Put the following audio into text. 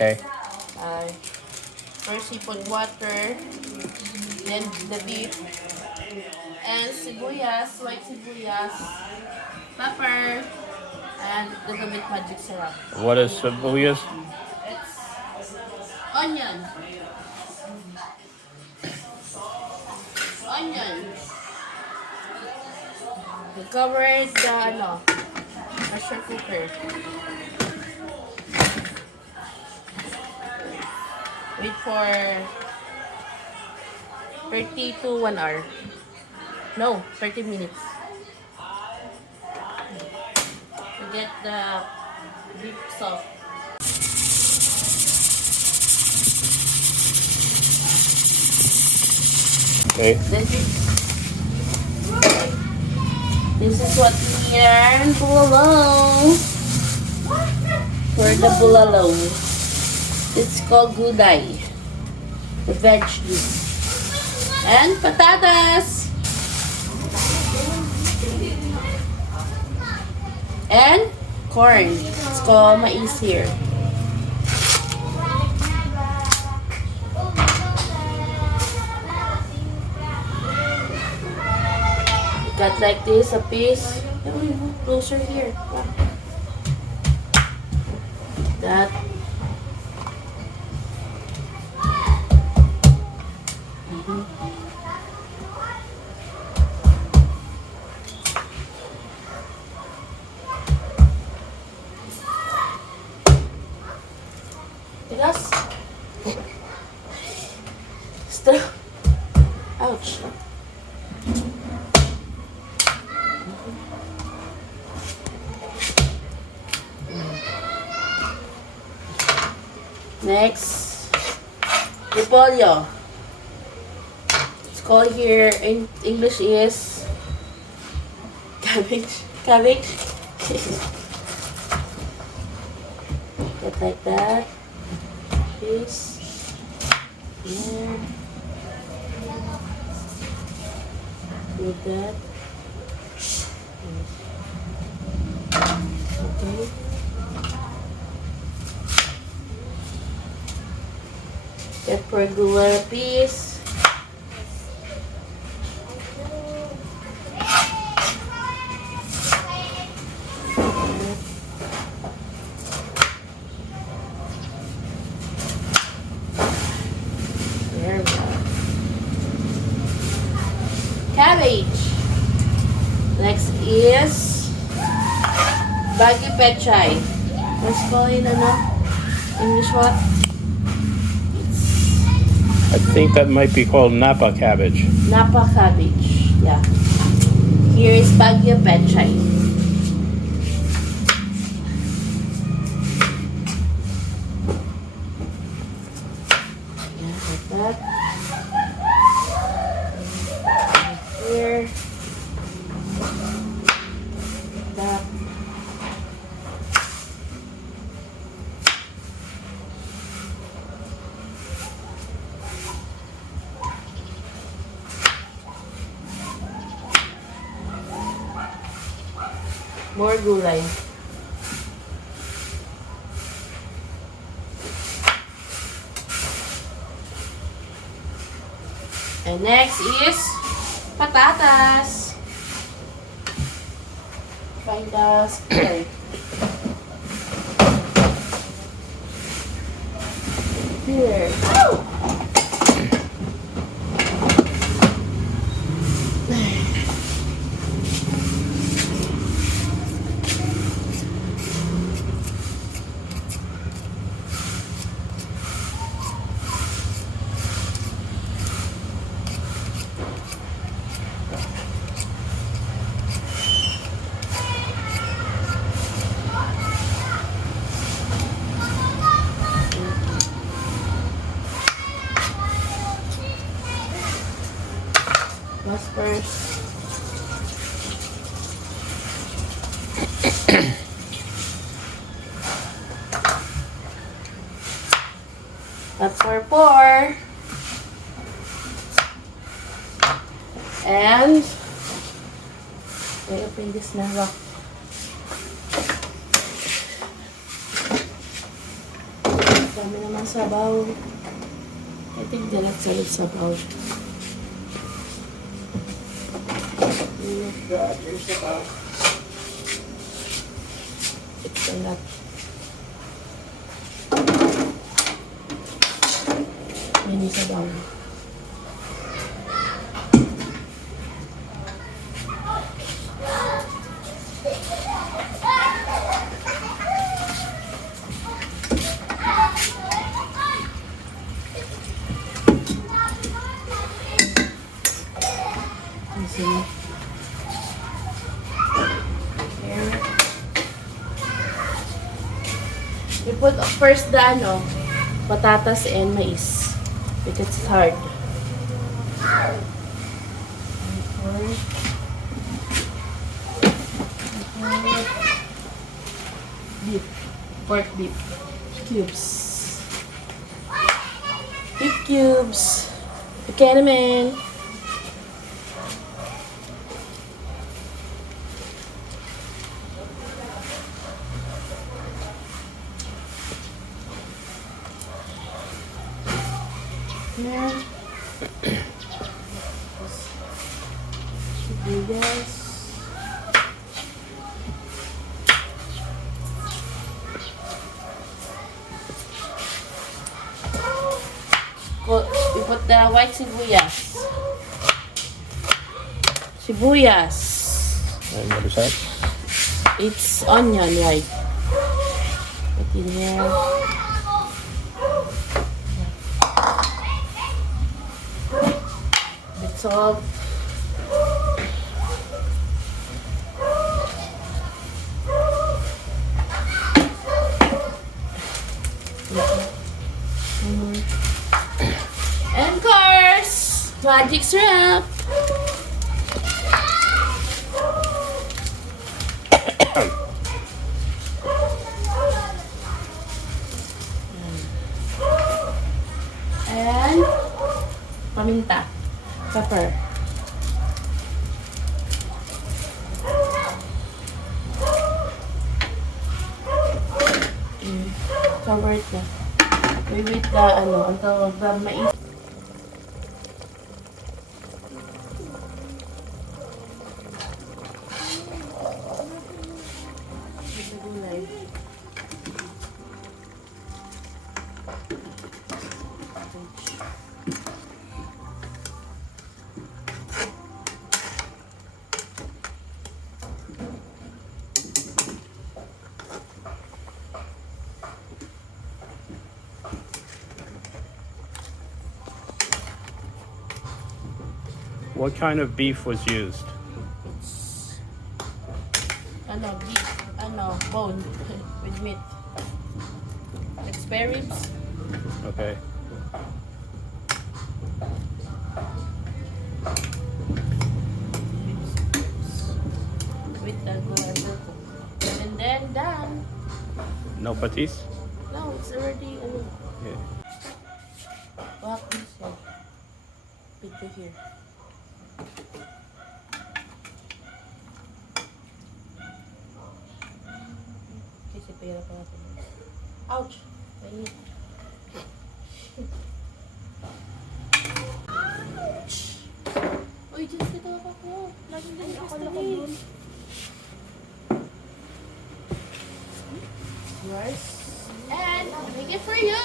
Okay. First, you put water, then the beef, and sibuyas, white sibuyas, pepper, and little bit magic syrup. What is sibuyas? It's onion. Onion. You cover the pressure cooker. Wait for 30 to 1 hour. No, 30 minutes. To get the beef soft. Okay. This is what we earn bulalo. For the bulalo. It's called gulay. The veg juice. And patatas. And corn. It's called mais here. Cut like this, a piece. Closer here. That. Tigas. Stop. Ouch. Next, repolyo. It's called here in English is cabbage. Cabbage. Get like that. This. There. Like that. Okay. Get regular piece. There we go. Cabbage. Next is baggy pechay. Let's call it English what? I think that might be called Napa cabbage. Napa cabbage. Yeah. Here is baggy pechay. Yeah, like that. Here. That. More gulay. And next is patatas. Find the square. Here. Oh! First. That's for 4. And I open this na rock. Dami naman sabaw. I think direct salad sabaw. Oh God, there's sabaw. It's a lot. Mini sabaw. Here. We put first the patatas and mais because it's hard. Beef, pork beef cubes, beef cubes. Okay naman. Yan. Sibuyas. We put the white sibuyas. Sibuyas. And what is that? It's onion, right? Put in here. Salt. And of course, magic syrup. And paminta. Pepper. Cover it na. We wait the until the mais. What kind of beef was used? Beef, bone with meat. Like spare ribs. Okay. With the undercook. And then done. No patis? No, it's already Yeah. What is it? Put to here. Kasi pera pa natin. Ouch! Mainit. Ouch! Uy, dyan sa tawa ko. Laging ganyan ako lang dun. Yours. And, make it for you!